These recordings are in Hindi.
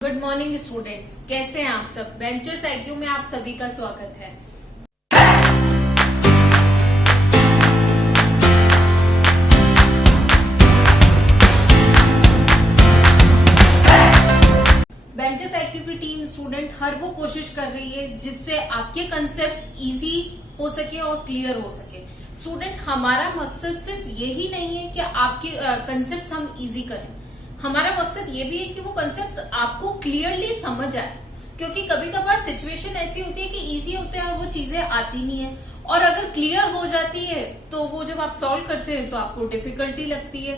गुड मॉर्निंग स्टूडेंट्स, कैसे हैं आप सब। वेंचर्स IQ में आप सभी का स्वागत है। वेंचर्स IQ की टीम स्टूडेंट हर वो कोशिश कर रही है जिससे आपके कंसेप्ट इजी हो सके और क्लियर हो सके। स्टूडेंट, हमारा मकसद सिर्फ यही नहीं है कि आपके कंसेप्ट हम इजी करें, हमारा मकसद ये भी है कि वो कंसेप्ट आपको क्लियरली समझ आए, क्योंकि कभी कभार सिचुएशन ऐसी होती है कि इजी होते हैं और वो चीजें आती नहीं है, और अगर क्लियर हो जाती है तो वो जब आप सॉल्व करते हैं तो आपको डिफिकल्टी लगती है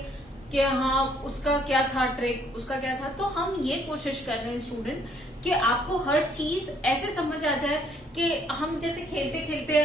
कि हाँ उसका क्या था ट्रिक, उसका क्या था। तो हम ये कोशिश कर रहे हैं स्टूडेंट कि आपको हर चीज ऐसे समझ आ जाए कि हम जैसे खेलते खेलते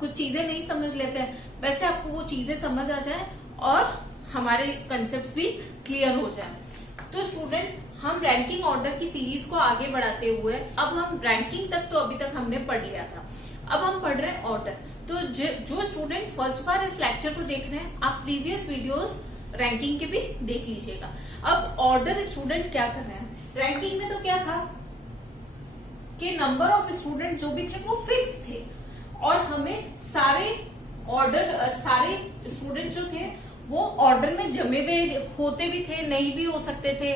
कुछ चीजें नहीं समझ लेते हैं, वैसे आपको वो चीजें समझ आ जाए और हमारे कंसेप्ट्स भी क्लियर हो जाए। तो स्टूडेंट, हम रैंकिंग ऑर्डर की सीरीज को आगे बढ़ाते हुए अब हम रैंकिंग तक तो अभी तक हमने पढ़ लिया था, अब हम पढ़ रहे हैं ऑर्डर। तो जो स्टूडेंट फर्स्ट बार इस लेक्चर को देख रहे हैं, आप प्रीवियस वीडियोस रैंकिंग के भी देख लीजिएगा। अब ऑर्डर स्टूडेंट क्या कर रहे हैं, रैंकिंग में तो क्या था कि नंबर ऑफ स्टूडेंट जो भी थे वो फिक्स थे और हमें सारे स्टूडेंट जो थे वो ऑर्डर में जमे हुए होते भी थे, नहीं भी हो सकते थे,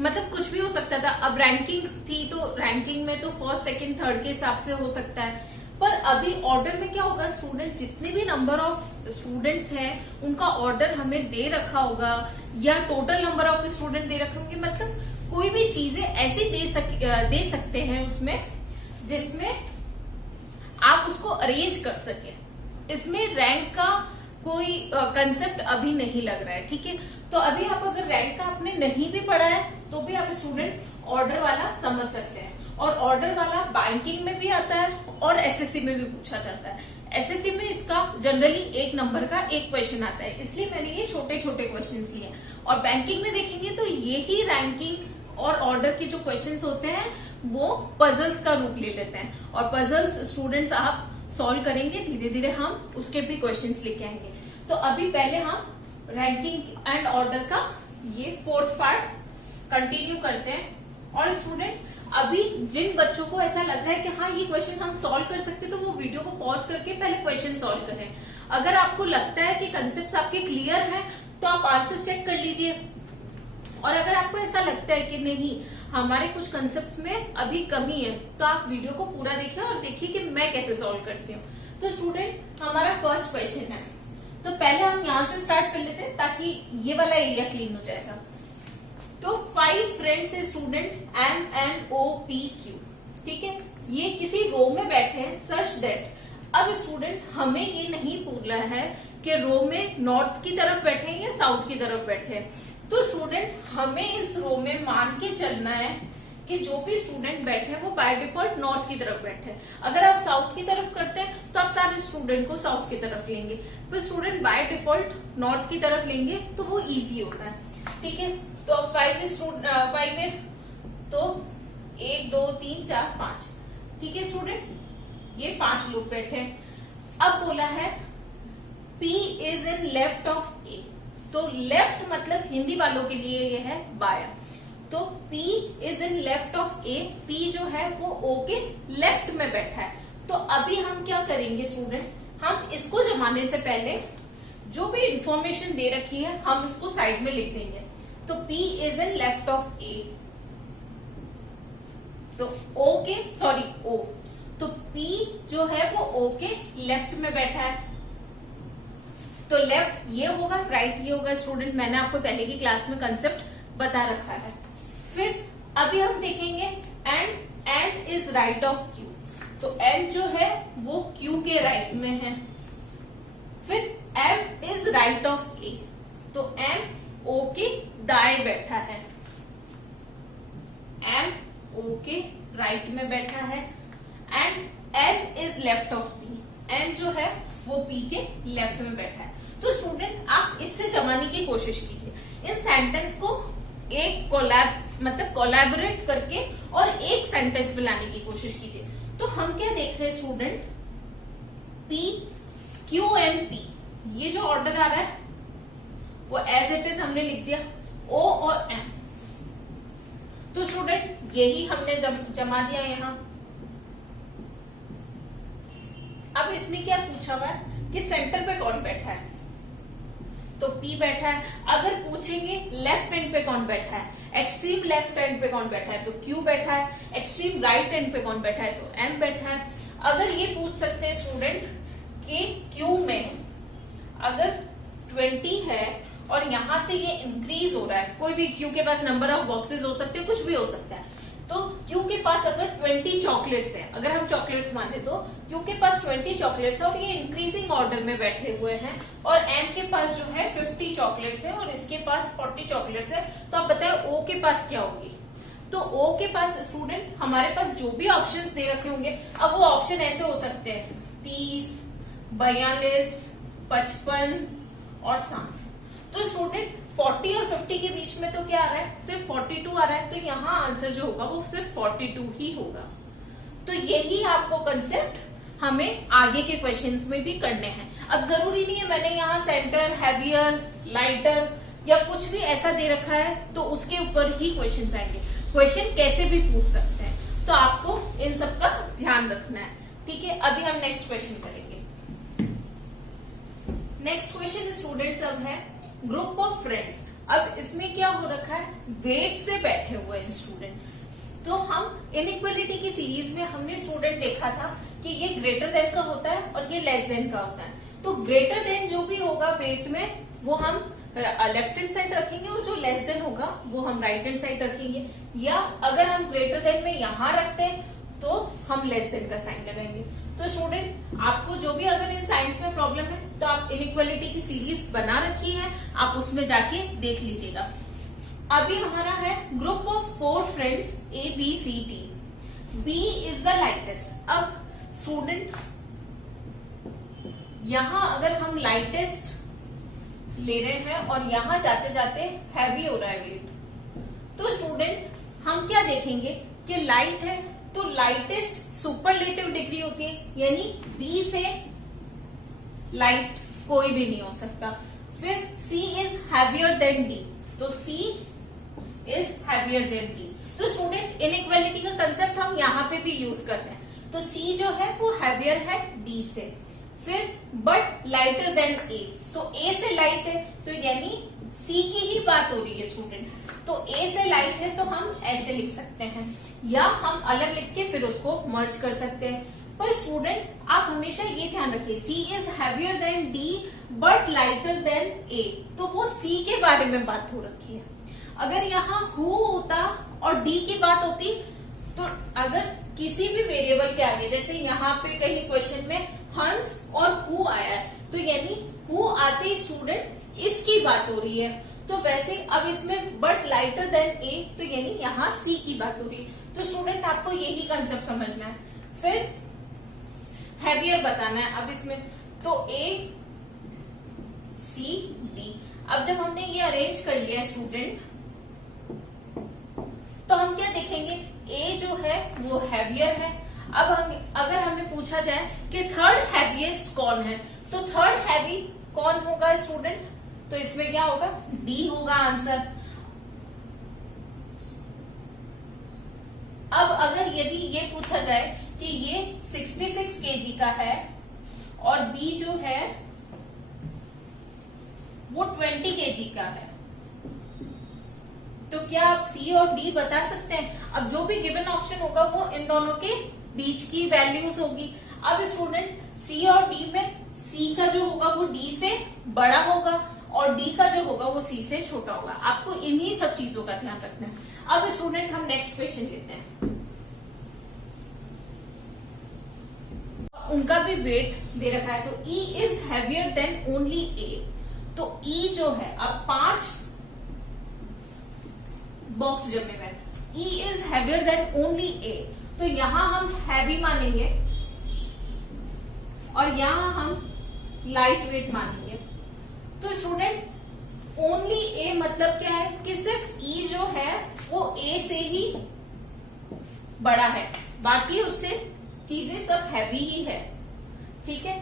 मतलब कुछ भी हो सकता था। अब रैंकिंग थी तो रैंकिंग में तो फर्स्ट सेकंड थर्ड के हिसाब से हो सकता है, पर अभी ऑर्डर में क्या होगा स्टूडेंट, जितने भी नंबर ऑफ स्टूडेंट्स हैं उनका ऑर्डर हमें दे रखा होगा या total number of student they रखे होंगे, मतलब कोई भी चीजें ऐसी दे सकते हैं उसमें जिसमें आप उसको अरेंज कर सके। इसमें रैंक का कोई कंसेप्ट अभी नहीं लग रहा है, ठीक है। तो अभी आप अगर रैंक का आपने नहीं भी पढ़ा है तो भी आप स्टूडेंट ऑर्डर वाला समझ सकते हैं, और ऑर्डर वाला बैंकिंग में भी आता है और SSC में भी पूछा जाता है। SSC में इसका जनरली 1 नंबर का एक क्वेश्चन आता है, इसलिए मैंने ये छोटे छोटे क्वेश्चंस लिए। और बैंकिंग में देखेंगे तो यही रैंकिंग और ऑर्डर के जो क्वेश्चंस होते हैं वो पजल्स का रूप ले लेते हैं, और पजल्स स्टूडेंट्स आप सॉल्व करेंगे, धीरे धीरे हम उसके भी क्वेश्चंस लेके आएंगे। तो अभी पहले हम रैंकिंग एंड ऑर्डर का ये 4th पार्ट कंटिन्यू करते हैं। और स्टूडेंट, अभी जिन बच्चों को ऐसा लग रहा है कि हाँ ये क्वेश्चन हम सॉल्व कर सकते हैं, तो वो वीडियो को पॉज करके पहले क्वेश्चन सॉल्व करें। अगर आपको लगता है कि कंसेप्ट आपके क्लियर है तो आप आंसर चेक कर लीजिए, और अगर आपको ऐसा लगता है कि नहीं हमारे कुछ कंसेप्ट्स में अभी कमी है, तो आप वीडियो को पूरा देखिए और देखिए कि मैं कैसे सॉल्व करती हूँ। तो स्टूडेंट, हमारा फर्स्ट क्वेश्चन है, तो पहले हम यहाँ से स्टार्ट कर लेते हैं ताकि ये वाला एरिया क्लीन हो जाएगा। तो 5 फ्रेंड्स है स्टूडेंट MNOPQ, ठीक है, ये किसी रो में बैठे हैं सच दैट। अब स्टूडेंट, हमें ये नहीं पूछना है कि रो में नॉर्थ की तरफ बैठे हैं या साउथ की तरफ बैठे हैं। तो स्टूडेंट, हमें इस रो में मान के चलना है कि जो भी स्टूडेंट बैठे हैं वो बाय डिफॉल्ट नॉर्थ की तरफ बैठे हैं। अगर आप साउथ की तरफ करते हैं तो आप सारे स्टूडेंट को साउथ की तरफ लेंगे, तो स्टूडेंट बाय डिफॉल्ट नॉर्थ की तरफ लेंगे तो वो इजी होता है, ठीक है। तो 5 है तो 1 2 3 4 5, ठीक है स्टूडेंट, ये 5 लोग बैठे हैं। अब बोला है P is in left of A, तो लेफ्ट मतलब हिंदी वालों के लिए ये है बाया, तो P is in left of A, P जो है वो O के लेफ्ट में बैठा है। तो अभी हम क्या करेंगे स्टूडेंट, हम इसको जमाने से पहले जो भी इंफॉर्मेशन दे रखी है हम इसको साइड में लिख देंगे। तो P is in left of A, तो O, तो P जो है वो O के लेफ्ट में बैठा है, तो लेफ्ट ये होगा, राइट ये होगा। स्टूडेंट, मैंने आपको पहले की क्लास में कंसेप्ट बता रखा है। फिर अभी हम देखेंगे and N is right of Q, तो N जो है वो Q के राइट में है। फिर M is right of A, तो M O के दाएं बैठा है, M O के राइट में बैठा है। And N is left of P, N जो है वो P के लेफ्ट में बैठा है। तो स्टूडेंट, आप इससे जमाने की कोशिश कीजिए, इन सेंटेंस को एक कोलैबोरेट करके और एक सेंटेंस में लाने की कोशिश कीजिए। तो हम क्या देख रहे हैं student, P Q and T, ये जो ऑर्डर आ रहा है वो एज इट इज हमने लिख दिया, O और M। तो स्टूडेंट, यही हमने जमा दिया यहाँ। अब इसमें क्या पूछा हुआ है कि सेंटर पे कौन बैठा है, तो P बैठा है। अगर पूछेंगे लेफ्ट एंड पे कौन बैठा है, एक्सट्रीम लेफ्ट एंड पे कौन बैठा है, तो Q बैठा है। एक्सट्रीम राइट एंड पे कौन बैठा है, तो M बैठा है। अगर ये पूछ सकते हैं स्टूडेंट कि Q में अगर 20 है और यहां से ये इंक्रीज हो रहा है, कोई भी Q के पास नंबर ऑफ बॉक्सेस हो सकते हैं, कुछ भी हो सकता है, तो Q के पास अगर 20 चॉकलेट्स हैं, अगर हम चॉकलेट्स माने तो Q के पास 20 चॉकलेट्स है और ये इंक्रीजिंग ऑर्डर में बैठे हुए हैं, और M के पास जो है 50 चॉकलेट्स है और इसके पास 40 चॉकलेट्स है, तो आप बताओ O के पास क्या होगी। तो O के पास स्टूडेंट हमारे पास जो भी ऑप्शंस दे रखे होंगे, अब वो ऑप्शन ऐसे हो सकते हैं 30, 42, 55 और 60। तो स्टूडेंट 40 और 50 के बीच में तो क्या आ रहा है, सिर्फ 42 आ रहा है, तो यहाँ आंसर जो होगा वो सिर्फ 42 ही होगा। तो यही आपको कंसेप्ट हमें आगे के क्वेश्चंस में भी करने हैं। अब जरूरी नहीं है मैंने यहाँ सेंटर, हैवियर, लाइटर या कुछ भी ऐसा दे रखा है तो उसके ऊपर ही क्वेश्चन आएंगे। क्वेश्चन कैसे भी पूछ सकते हैं, तो आपको इन सब का ध्यान रखना है। ठीक है, अभी हम नेक्स्ट क्वेश्चन करेंगे। नेक्स्ट क्वेश्चन स्टूडेंट्स अब है ग्रुप ऑफ फ्रेंड्स। अब इसमें क्या हो रखा है, वेट से बैठे हुए हैं स्टूडेंट। तो हम इनइक्वालिटी की सीरीज में हमने स्टूडेंट देखा था कि ये ग्रेटर देन का होता है और ये लेस देन का होता है। तो ग्रेटर देन जो भी होगा वेट में वो हम लेफ्ट हैंड साइड रखेंगे और जो लेस देन होगा वो हम राइट हैंड साइड रखेंगे, या अगर हम ग्रेटर देन में यहां रखते हैं तो हम लेस देन का साइन लगाएंगे। तो स्टूडेंट आपको जो भी अगर इन साइंस में प्रॉब्लम है तो आप इनइक्वालिटी की सीरीज बना रखी है, आप उसमें जाके देख लीजिएगा। अभी हमारा है group of 4 friends ABCD, B is the lightest. अब स्टूडेंट यहां अगर हम लाइटेस्ट ले रहे हैं और यहां जाते जाते हैवी हो रहा है वेट, तो स्टूडेंट हम क्या देखेंगे कि लाइट है तो लाइटेस्ट सुपरलेटिव डिग्री होती है, यानी B से लाइट कोई भी नहीं हो सकता। फिर C is heavier than D, तो C is heavier than D। तो स्टूडेंट इनइक्वालिटी का कंसेप्ट हम यहाँ पे भी यूज करते हैं। तो C जो है वो हैवियर है D से। फिर बट लाइटर देन A, तो A से लाइट है तो यानी C की ही बात हो रही है स्टूडेंट। तो A से लाइट है तो हम ऐसे लिख सकते हैं, या हम अलग लिख के फिर उसको मर्ज कर सकते हैं। पर स्टूडेंट आप हमेशा ये ध्यान रखिए C is heavier than D but lighter than A, तो वो C के बारे में बात हो रखी है। अगर यहाँ हु होता और D की बात होती, तो अगर किसी भी वेरिएबल के आगे, जैसे यहाँ पे कहीं क्वेश्चन में हंस और हु आया है, तो यानी हु आते ही स्टूडेंट इसकी बात हो रही है। तो वैसे अब इसमें बट लाइटर देन A, तो यानी यहाँ C की बात हो रही है। तो स्टूडेंट आपको यही कंसेप्ट समझना है। फिर हैवियर बताना है अब इसमें, तो A C D। अब जब हमने ये अरेंज कर लिया स्टूडेंट, तो हम क्या देखेंगे, A जो है वो हैवियर है। अब अगर हमें पूछा जाए कि थर्ड हैवीएस्ट कौन है, तो थर्ड हैवी कौन होगा स्टूडेंट, तो इसमें क्या होगा, D होगा आंसर। अब अगर यदि ये पूछा जाए कि ये 66 kg का है और B जो है वो 20 kg का है, तो क्या आप C और D बता सकते हैं। अब जो भी गिवन ऑप्शन होगा वो इन दोनों के बीच की वैल्यूज होगी। अब स्टूडेंट C और D में C का जो होगा वो D से बड़ा होगा और D का जो होगा वो C से छोटा होगा। आपको इन्हीं सब चीजों का ध्यान रखना है। अब स्टूडेंट हम नेक्स्ट क्वेश्चन लेते हैं। उनका भी वेट दे रखा है, तो E is heavier than only A, तो E जो है, अब 5 बॉक्स जमे हुए, E is heavier than only A, तो यहां हम हैवी मानेंगे और यहां हम लाइट वेट मानेंगे। तो स्टूडेंट ओनली A मतलब क्या है कि सिर्फ E जो है वो A से ही बड़ा है, बाकी उससे चीजें सब हैवी ही है। ठीक है,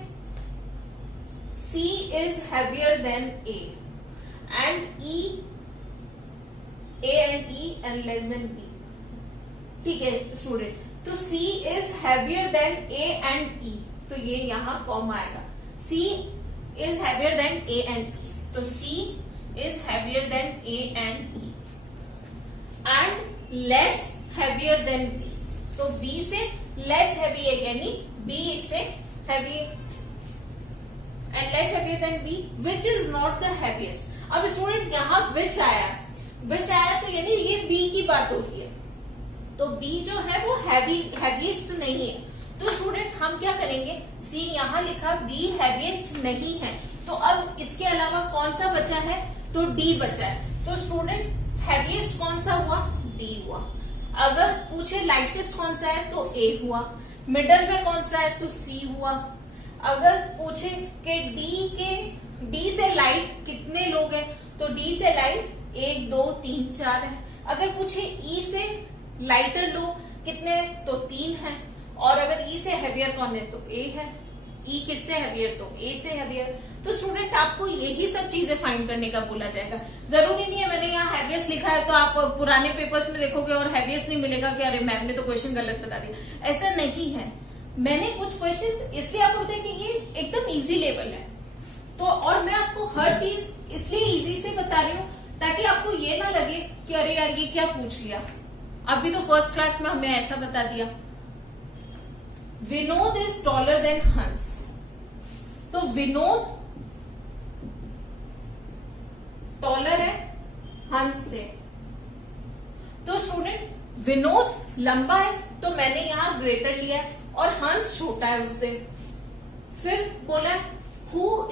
C is heavier than A and A and E and less than B। ठीक है स्टूडेंट, तो C is heavier than A and E, तो ये यहां कॉमा आएगा, C is heavier than A and E, तो C is heavier than A and E and less heavier than B, तो B से लेस हैवी है, यानी B इससे heavy and less heavier than B, which is not the heaviest. अब स्टूडेंट यहाँ विच आया तो यानी ये B की बात हो रही है, तो B जो है वो हैवीएस्ट नहीं है, तो स्टूडेंट हम क्या करेंगे, C यहाँ लिखा B हैवीएस्ट नहीं है, तो अब इसके अलावा कौन सा बचा है, तो D बचा है, तो स्टूडेंट हैवीएस्ट कौन सा हुआ, D हुआ। अगर पूछे लाइटेस्ट कौन सा है तो A हुआ, मिडल में कौन सा है तो C हुआ। अगर पूछे कि D से लाइट कितने लोग हैं, तो D से लाइट 1 2 3 4 है। अगर पूछे E से लाइटर लोग कितने, तो 3 है। और अगर E से हैवियर कौन है, तो A है। E किससे हैवियर, तो A से हैवियर। तो स्टूडेंट आपको यही सब चीजें फाइंड करने का बोला जाएगा। जरूरी नहीं है मैंने यहाँ हैवियस्ट लिखा है तो आप पुराने पेपर्स में देखोगे और हैवियस्ट नहीं मिलेगा कि अरे मैम ने तो क्वेश्चन गलत बता दिया, ऐसा नहीं है। मैंने कुछ क्वेश्चंस इसलिए आपको बताया कि ये एकदम इजी लेवल है, तो और मैं आपको हर चीज इसलिए इजी से बता रही हूँ ताकि आपको ये ना लगे कि अरे यार ये क्या पूछ लिया, अभी तो फर्स्ट क्लास में हमें ऐसा बता दिया। विनोद इज टॉलर देन हंस, तो विनोद टॉलर है हंस से, तो स्टूडेंट विनोद लंबा है तो मैंने यहां ग्रेटर लिया है और हंस छोटा है उससे। फिर बोला हु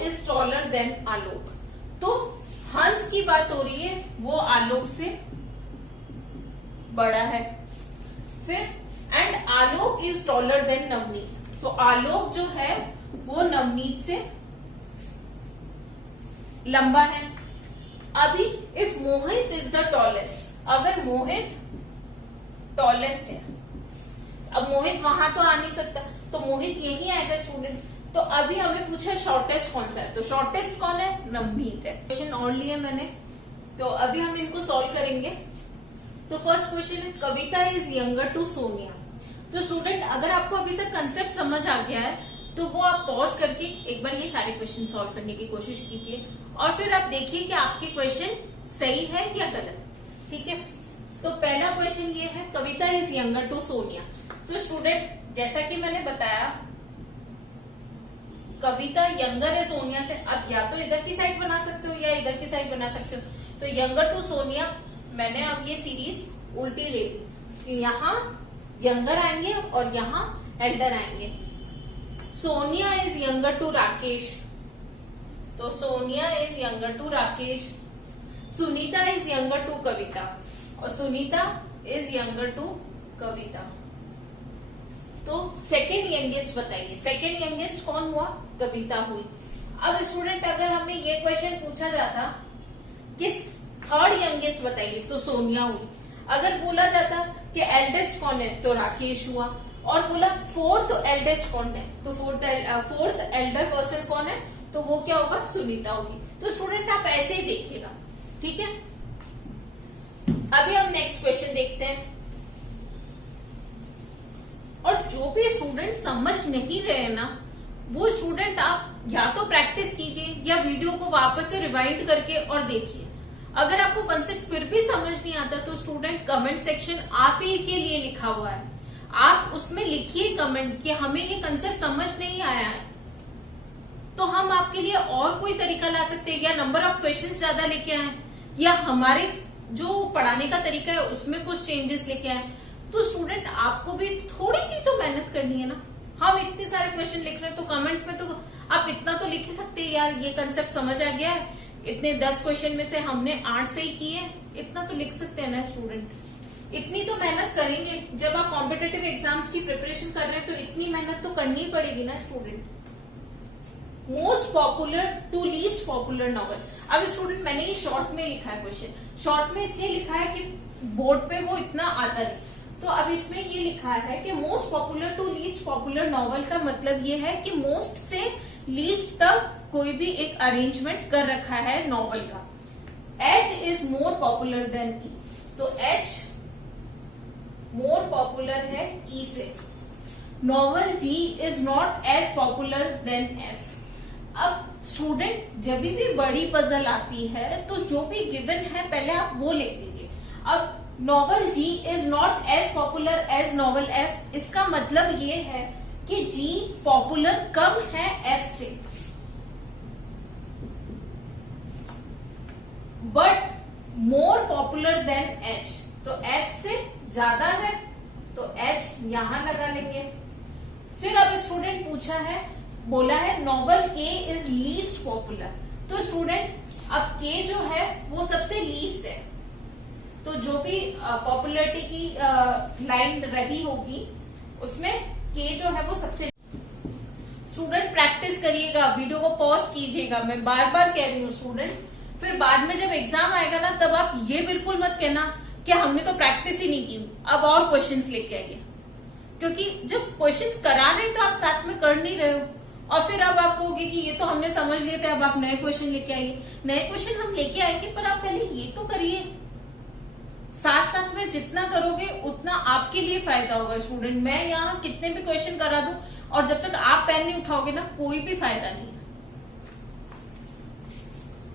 इज टॉलर देन आलोक, तो हंस की बात हो रही है, वो आलोक से बड़ा है। फिर and Alok is taller than Navneet, तो आलोक जो है वो नवनीत से लंबा है। अभी if Mohit is the tallest, अगर मोहित टॉलेस्ट है, अब मोहित वहां तो आ नहीं सकता तो मोहित यही आएगा स्टूडेंट। तो अभी हमें पूछा शॉर्टेस्ट कौन सा है, तो शॉर्टेस्ट कौन है, नवनीत है। क्वेश्चन और लिए मैंने, तो अभी हम इनको सॉल्व करेंगे। तो फर्स्ट क्वेश्चन है कविता इज यंगर टू सोनिया, तो स्टूडेंट अगर आपको अभी तक कंसेप्ट समझ आ गया है तो वो आप पॉज करके एक बार ये सारे क्वेश्चन सॉल्व करने की कोशिश कीजिए और फिर आप देखिए कि आपके क्वेश्चन सही है या गलत, ठीक है। तो पहला क्वेश्चन ये है कविता इज यंगर टू सोनिया, तो स्टूडेंट जैसा कि मैंने बताया कविता यंगर है सोनिया से, अब या तो इधर की साइड बना सकते हो या इधर की साइड बना सकते हो। तो यंगर टू सोनिया मैंने अब ये सीरीज उल्टी ले ली, यहाँ यंगर आएंगे और यहाँ एल्डर आएंगे। Sonia is younger to Rakesh, तो Sonia is younger to Rakesh. Sunita is younger to Kavita, और Sunita is younger to Kavita. तो सेकेंड यंगेस्ट बताइए, सेकेंड यंगेस्ट कौन हुआ, कविता हुई। अब स्टूडेंट अगर हमें ये क्वेश्चन पूछा जाता कि थर्ड यंगेस्ट बताइए, तो सोनिया हुई। अगर बोला जाता कि एल्डेस्ट कौन है, तो राकेश हुआ। और बोला फोर्थ एल्डेस्ट कौन है, तो फोर्थ एल्डर पर्सन कौन है, तो वो क्या होगा, सुनीता होगी। तो स्टूडेंट आप ऐसे ही देखिएगा, ठीक है। अभी हम नेक्स्ट क्वेश्चन देखते हैं। और जो भी स्टूडेंट समझ नहीं रहे ना, वो स्टूडेंट आप या तो प्रैक्टिस कीजिए या वीडियो को वापस से रिवाइंड करके और देखिए। अगर आपको कंसेप्ट फिर भी समझ नहीं आता तो स्टूडेंट कमेंट सेक्शन आप ही के लिए लिखा हुआ है, आप उसमें लिखिए कमेंट कि हमें ये कंसेप्ट समझ नहीं आया है, तो हम आपके लिए और कोई तरीका ला सकते हैं, या नंबर ऑफ क्वेश्चंस ज्यादा लेके आए, या हमारे जो पढ़ाने का तरीका है उसमें कुछ चेंजेस लेके आए। तो स्टूडेंट आपको भी थोड़ी सी तो मेहनत करनी है ना। हम इतने सारे क्वेश्चन लिख रहे हैं तो कमेंट में तो आप इतना तो लिख ही सकते हैं, यार ये कंसेप्ट समझ आ गया है, इतने 10 क्वेश्चन में से हमने 8 सही किए, इतना तो लिख सकते हैं ना स्टूडेंट। इतनी तो मेहनत करेंगे, जब आप कॉम्पिटेटिव एग्जाम्स की प्रिपरेशन कर रहे हैं तो इतनी मेहनत तो करनी ही पड़ेगी ना student. Most popular to least popular novel. अब स्टूडेंट मैंने ये शॉर्ट में लिखा है क्वेश्चन, शॉर्ट में इसलिए लिखा है कि बोर्ड पे वो इतना आता नहीं। तो अब इसमें ये लिखा है कि most popular to least popular novel का मतलब ये है कि मोस्ट से लीस्ट तक कोई भी एक अरेंजमेंट कर रखा है नॉवल का। H is more popular than E, तो एच पॉपुलर है ई से। Novel G is not as popular than F. अब स्टूडेंट जब भी बड़ी पजल आती है तो जो भी गिवन है पहले आप वो लिख दीजिए। अब novel G is not as popular as novel F, इसका मतलब ये है कि जी पॉपुलर कम है एफ से, but more popular than H. तो एच से ज्यादा है तो एच यहां लगा लेंगे। फिर अब स्टूडेंट पूछा है, बोला है नॉवल के इज लीस्ट पॉपुलर। तो स्टूडेंट अब के जो है वो सबसे लीस्ट है, तो जो भी पॉपुलरिटी की लाइन रही होगी उसमें के जो है वो सबसे। स्टूडेंट प्रैक्टिस करिएगा, वीडियो को पॉज कीजिएगा, मैं बार बार कह रही हूँ स्टूडेंट। फिर बाद में जब एग्जाम आएगा ना तब आप ये बिल्कुल मत कहना कि हमने तो प्रैक्टिस ही नहीं की, अब और क्वेश्चंस लेके आइए। क्योंकि जब क्वेश्चंस करा रहे तो आप साथ में कर नहीं रहे हो, और फिर अब आप कहोगे कि ये तो हमने समझ लिए थे, अब आप नए क्वेश्चन लेके आइए। नए क्वेश्चन हम लेके आएंगे पर आप पहले ये तो करिए। साथ साथ में जितना करोगे उतना आपके लिए फायदा होगा स्टूडेंट। मैं यहाँ कितने भी क्वेश्चन करा दूं और जब तक आप पेन नहीं उठाओगे ना कोई भी फायदा नहीं है।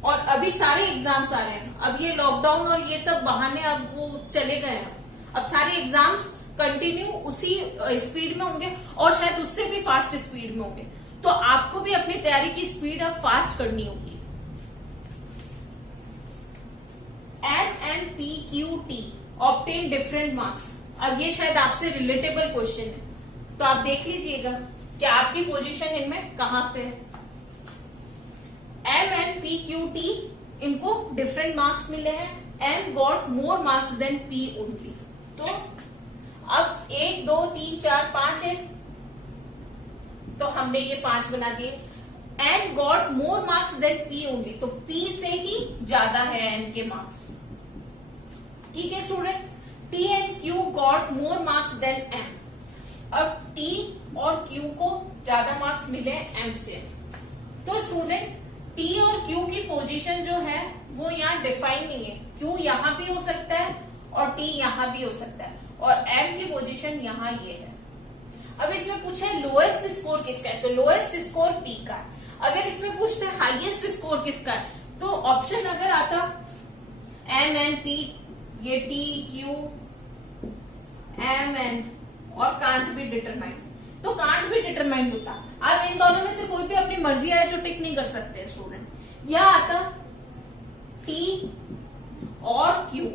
और अभी सारे एग्जाम्स आ रहे हैं, अब ये लॉकडाउन और ये सब बहाने अब वो चले गए हैं। अब सारे एग्जाम्स कंटिन्यू उसी स्पीड में होंगे और शायद उससे भी फास्ट स्पीड में होंगे, तो आपको भी अपनी तैयारी की स्पीड अब फास्ट करनी होगी। MNPQT obtain different marks. अब ये शायद आपसे रिलेटेबल क्वेश्चन है, तो आप देख लीजिएगा कि आपकी पोजीशन इनमें कहां पे है। MNPQT इनको डिफरेंट मार्क्स मिले हैं, M got more marks than P only. तो अब 1 2 3 4 5 है, तो हमने ये 5 बना दिए। N got more marks than P only, तो P से ही ज्यादा है N के मार्क्स। ठीक है student. T and Q got more marks than M। अब T और Q को ज्यादा मार्क्स मिले M से। तो स्टूडेंट T और Q की पोजीशन जो है वो यहाँ डिफाइन नहीं है। Q यहाँ भी हो सकता है और T यहाँ भी हो सकता है, और M की पोजीशन यहाँ ये है। अब इसमें पूछा है लोएस्ट स्कोर किसका है, तो लोएस्ट स्कोर P का है। अगर इसमें पूछते हैं हाईएस्ट स्कोर किसका है, तो ऑप्शन अगर आता M N P, ये T Q M N और कांट बी डिटरमाइन, तो कांट बी डिटरमाइन होता। आप इन दोनों में से कोई भी अपनी मर्जी आए जो टिक नहीं कर सकते स्टूडेंट। यह आता T और Q,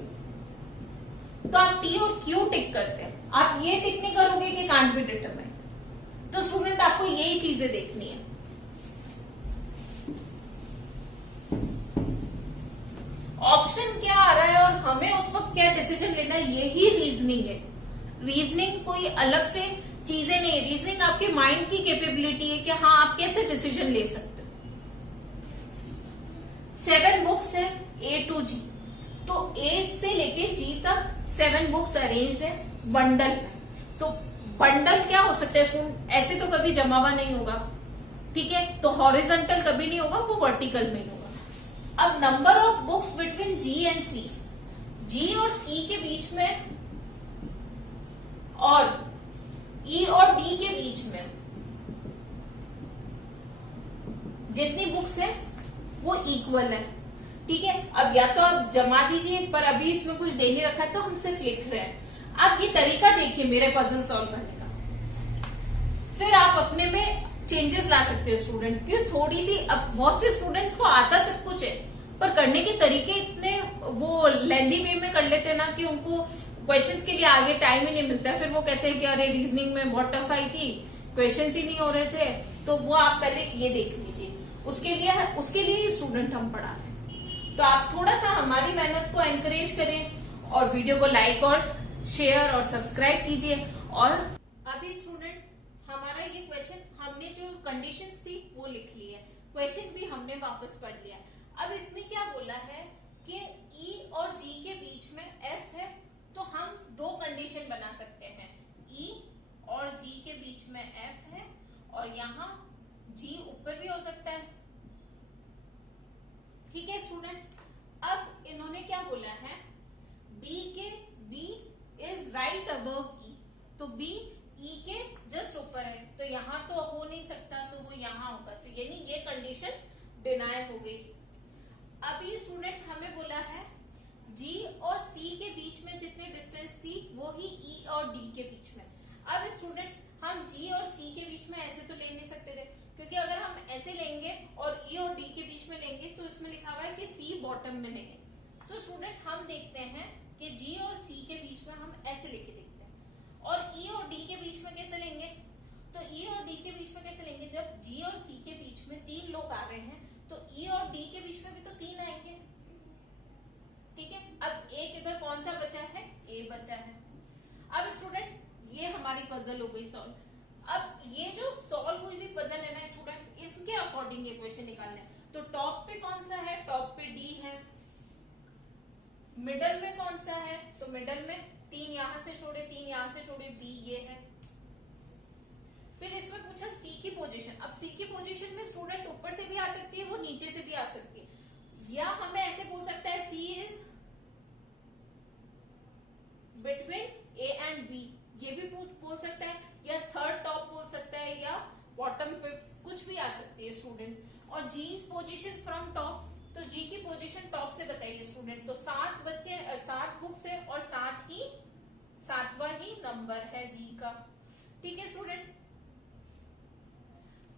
तो आप T और Q टिक करते हैं, आप ये टिक नहीं करोगे कि कांट बी डिटरमाइन। तो स्टूडेंट आपको यही चीजें देखनी है। ऑप्शन क्या आ रहा है और हमें उस वक्त क्या डिसीजन लेना है, यही रीजनिंग है। रीजनिंग कोई अलग से चीजें नहीं है, रीजनिंग आपके माइंड की कैपेबिलिटी है कि हाँ आप कैसे डिसीजन ले सकते हो। 7 बुक्स है A to G, तो A से लेके G तक 7 बुक्स अरेंज्ड है बंडल में। तो बंडल क्या हो सकता है, ऐसे तो कभी जमा हुआ नहीं होगा, ठीक है, तो हॉरिजॉन्टल कभी नहीं होगा, वो वर्टिकल में ही होगा। अब number of books between G and C, G और C के बीच में और E और D के बीच में जितनी बुक्स है वो इक्वल है, ठीक है। अब या तो आप जमा दीजिए, पर अभी इसमें कुछ दे नहीं रखा है तो हम सिर्फ लिख रहे हैं। आप ये तरीका देखिए मेरे पजल सॉल्व करने का, फिर आप अपने में चेंजेस ला सकते हो स्टूडेंट। क्यों थोड़ी सी, अब बहुत से स्टूडेंट्स को आता सब कुछ है पर करने के तरीके इतने वो लेंदी वे में कर लेते हैं ना कि उनको क्वेश्चंस के लिए आगे टाइम ही नहीं मिलता। फिर वो कहते हैं कि अरे रीजनिंग में बहुत टफ आई थी, क्वेश्चंस ही नहीं हो रहे थे। तो वो आप पहले ये देख लीजिए, उसके लिए स्टूडेंट हम पढ़ा रहे हैं। तो आप थोड़ा सा हमारी मेहनत को एनकरेज करें और वीडियो को लाइक और शेयर और सब्सक्राइब कीजिए। और अभी स्टूडेंट हमारा ये क्वेश्चन, हमने जो कंडीशंस थी वो लिख ली है, क्वेश्चन भी हमने वापस पढ़ लिया। अब इसमें क्या बोला है कि E और G के बीच में F है, तो हम 2 कंडीशन बना सकते हैं। E और G के बीच में F है और यहाँ G ऊपर भी हो सकता है, ठीक है स्टूडेंट। अब इन्होंने क्या बोला है, B के B is right above E, तो बी ई के जस्ट ऊपर है, तो यहाँ तो हो नहीं सकता, तो वो यहाँ होगा, तो यानी ये कंडीशन डिनाई हो गई। अभी स्टूडेंट हमें बोला है जी और सी के बीच में जितनी डिस्टेंस थी वो ही ई और डी के बीच में। अब स्टूडेंट हम जी और सी के बीच में ऐसे तो ले नहीं सकते थे, क्योंकि अगर हम ऐसे लेंगे और ई और डी के बीच में लेंगे तो इसमें लिखा हुआ है कि सी बॉटम में लेंगे। तो स्टूडेंट हम देखते हैं कि जी और सी के बीच में हम ऐसे लेके देखते हैं, और ई और डी के बीच में कैसे लेंगे, तो ई और डी के बीच में कैसे लेंगे, जब जी और सी के बीच में 3 लोग आ रहे हैं तो ई और डी के बीच में भी तो 3 आएंगे, ठीक है। अब एक इधर कौन सा बचा है, ए बचा है। अब स्टूडेंट ये हमारी पजल हो गई सॉल्व। अब ये जो सॉल्व हुई हुई पजल है ना स्टूडेंट, इसके अकॉर्डिंग ये क्वेश्चन निकालना है। तो टॉप पे कौन सा है, टॉप पे डी है, मिडल में कौन सा है, तो मिडल में 3 यहां से छोड़े 3 यहां से छोड़े, बी ये है। फिर इसमें पूछा सी की पोजीशन। अब सी की पोजीशन में स्टूडेंट ऊपर से भी आ सकती है, वो नीचे से भी आ सकती है, या हमें ऐसे बोल सकता है C is between A and B, ये भी बोल सकता है, या थर्ड टॉप बोल सकता है, या बॉटम फिफ्थ, कुछ भी आ सकती है स्टूडेंट। और जी पोजीशन फ्रॉम टॉप, तो जी की पोजीशन टॉप से बताइए स्टूडेंट। तो 7 बुक्स है और साथ ही 7वां ही नंबर है जी का, ठीक है स्टूडेंट।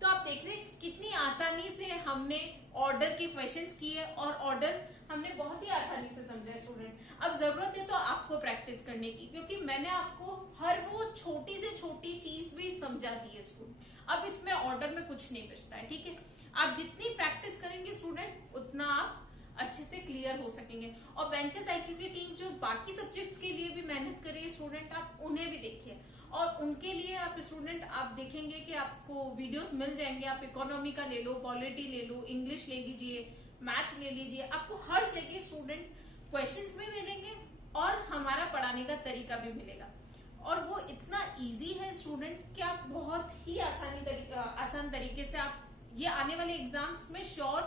तो आप देख रहे हैं कितनी आसानी से हमने ऑर्डर के क्वेश्चंस किए और ऑर्डर हमने बहुत ही आसानी से समझा है स्टूडेंट। अब जरूरत है तो आपको प्रैक्टिस करने की, क्योंकि मैंने आपको हर वो छोटी से छोटी चीज भी समझा दी है स्टूडेंट। अब इसमें ऑर्डर में कुछ नहीं बचता है, ठीक है। आप जितनी प्रैक्टिस करेंगे स्टूडेंट उतना आप अच्छे से क्लियर हो सकेंगे। और बेंचेस आईक्यू की टीम जो बाकी सब्जेक्ट्स के लिए भी मेहनत कर रही है स्टूडेंट, आप उन्हें भी देखिए, और उनके लिए आप स्टूडेंट आप देखेंगे कि आपको वीडियोस मिल जाएंगे। आप इकोनॉमी का ले लो, पॉलिटी ले लो, इंग्लिश ले लीजिए, मैथ ले लीजिए, आपको हर जगह स्टूडेंट क्वेश्चंस भी मिलेंगे और हमारा पढ़ाने का तरीका भी मिलेगा। और वो इतना इजी है स्टूडेंट कि आप बहुत ही आसान तरीके से आप ये आने वाले एग्जाम्स में श्योर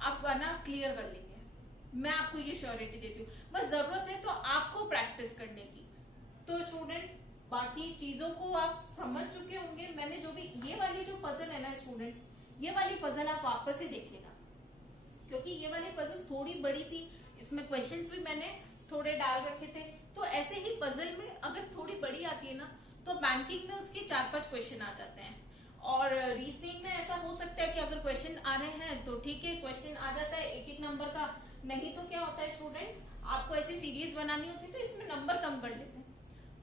आप ना क्लियर कर लेंगे। मैं आपको ये श्योरिटी देती हूँ, बस जरूरत है तो आपको प्रैक्टिस करने की। तो स्टूडेंट बाकी चीजों को आप समझ चुके होंगे। मैंने जो भी ये वाली जो पजल है ना स्टूडेंट, ये वाली पजल आप वापस से देख लेना, क्योंकि ये वाली पजल थोड़ी बड़ी थी, इसमें क्वेश्चंस भी मैंने थोड़े डाल रखे थे। तो ऐसे ही पजल में अगर थोड़ी बड़ी आती है ना, तो बैंकिंग में उसके 4-5 क्वेश्चन आ जाते हैं, और रीजनिंग में ऐसा हो सकता है कि अगर क्वेश्चन आ रहे हैं तो ठीक है, क्वेश्चन आ जाता है 1-1 नंबर का। नहीं तो क्या होता है स्टूडेंट, आपको ऐसी सीरीज बनानी होती है तो इसमें नंबर कम कर लेते हैं।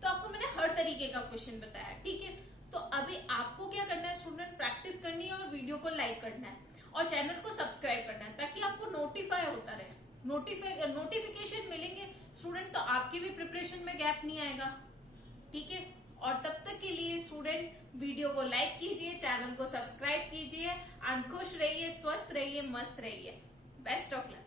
तो आपको मैंने हर तरीके का क्वेश्चन बताया, ठीक है। तो अभी आपको क्या करना है स्टूडेंट, प्रैक्टिस करनी है और वीडियो को लाइक करना है और चैनल को सब्सक्राइब करना है, ताकि आपको नोटिफाई होता रहे, नोटिफिकेशन मिलेंगे स्टूडेंट, तो आपकी भी प्रिपरेशन में गैप नहीं आएगा, ठीक है। और तब तक के लिए स्टूडेंट वीडियो को लाइक कीजिए, चैनल को सब्सक्राइब कीजिए, एंड खुश रहिए, स्वस्थ रहिए, मस्त रहिए। Best of luck.